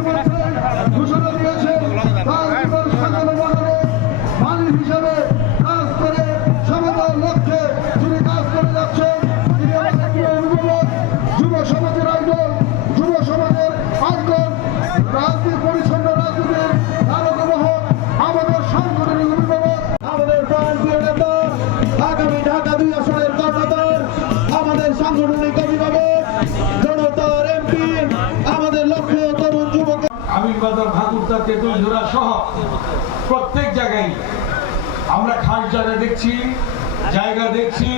ইতিমধ্যে ঘোষণা দিয়েছে রাজনীতির সাজানো বাজারে মালিক হিসেবে কাজ করে সমাজের লক্ষ্যে যিনি কাজ করে যাচ্ছেন তিনি আমাদের প্রিয় অভিভাবক, যুব সমাজের আইডল, যুব সমাজের আইকন, রাজনীতি পরিচ্ছন্ন রাজনীতির তারকবহ আমাদের সাংগঠনিক অভিভাবক, আমাদের প্রান্তীয় নেতা, আগামী ঢাকা 2 আসনের কর্ণধার, আমাদের সাংগঠনিক অভিভাবক, জনতার এমপি, আমাদের লক্ষ্য তরুণ যুবক আমির বাজার, ভাগুরতা, তেঁতুলঝোড়া সহ প্রত্যেক জায়গায় আমরা খাস জায়গা দেখছি, জায়গা দেখছি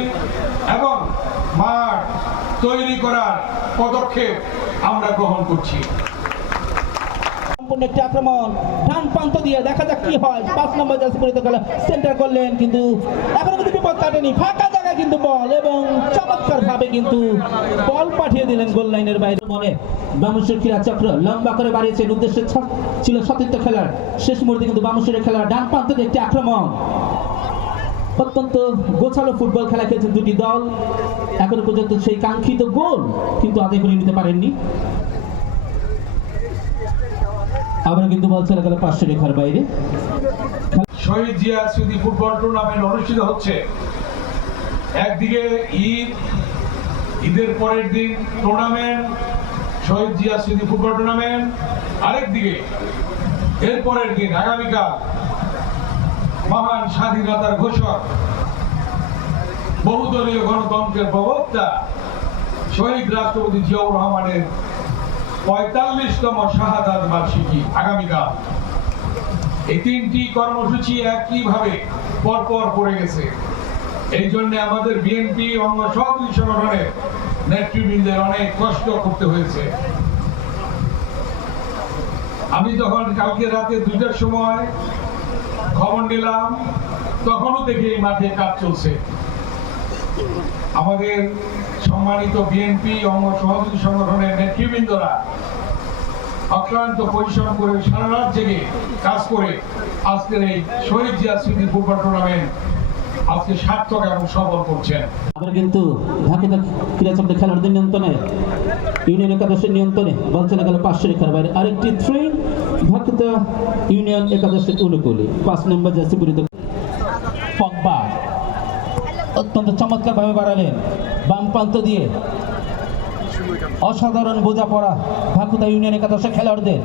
এবং মাঠ তৈরি করার পদক্ষেপ আমরা গ্রহণ করছি। সম্পূর্ণ একটি আক্রমণ ডান প্রান্ত দিয়ে, দেখা যাক কি হয়। 5 নম্বর জার্সি পরিহিত খেলা সেন্টার করলেন, কিন্তু এখনো কিন্তু বিপদ কাটেনি, ফাঁকা জায়গা কিন্তু বল এবং চমৎকার ভাবে কিন্তু বল পাঠিয়ে দিলেন গোল লাইনের বাইরে। মনে বামুশের ক্রীড়া চক্র লম্বা করে বাড়িয়েছেন, উদ্দেশ্য ছিল সতীর্থ খেলার, শেষ মুহূর্তে কিন্তু বামুশের খেলা ডান প্রান্ত দিয়ে একটি আক্রমণ। অত্যন্ত গোছালো ফুটবল খেলা খেলছে দুটি দল, এখনো পর্যন্ত সেই কাঙ্ক্ষিত গোল কিন্তু আদায় করে নিতে পারেননি। আবার কিন্তু বল চলে গেল 500 রেখার বাইরে। শহীদ জিয়া স্মৃতি ফুটবল টুর্নামেন্ট অনুষ্ঠিত হচ্ছে। একদিকে ঈদের পরের দিন টুর্নামেন্ট, শহীদ জিয়া স্মৃতি ফুটবল টুর্নামেন্ট, আরেকদিকে এর পরের দিন আগামীকাল মহান স্বাধীনতার ঘোষক, বহুদলীয় গণতন্ত্রের প্রবক্তা শহীদ রাষ্ট্রপতি জিয়াউর রহমানের 45তম শাহাদাত বার্ষিকী আগামীকাল। এই 3টি কর্মসূচি একইভাবে পরপর পড়ে গেছে। এই জন্য আমাদের বিএনপি অঙ্গ সহযোগী সংগঠনের নেতৃবৃন্দের অনেক কষ্ট করতে হয়েছে। আমি যখন কালকে রাতে 2টার সময় খবর নিলাম, তখনও দেখি এই মাঠে কাজ চলছে। আমাদের সম্মানিত বিএনপি অঙ্গ সহযোগী সংগঠনের নেতৃবৃন্দরা অক্লান্ত পরিশ্রম করে সারা রাত জেগে কাজ করে আজকের এই শহীদ জিয়া স্মৃতি ফুটবল টুর্নামেন্ট আজকে সার্থক এবং সফল করছেন। আবার কিন্তু ঢাকা ক্রীড়া চক্রের খেলোয়াড়দের নিয়ন্ত্রণে, ইউনিয়ন একাদশের নিয়ন্ত্রণে বল চলে গেল 500 রেখার বাইরে। আরেকটি থ্রি ঢাকা ইউনিয়ন একাদশের অনুকূলে 5 নম্বর জার্সি পরিহিত পগবা অত্যন্ত চমৎকার ভাবে বাড়ালেন বাম প্রান্ত দিয়ে। অসাধারণ বোঝাপড়া ভাকুতা ইউনিয়ন একাদশের খেলোয়াড়দের,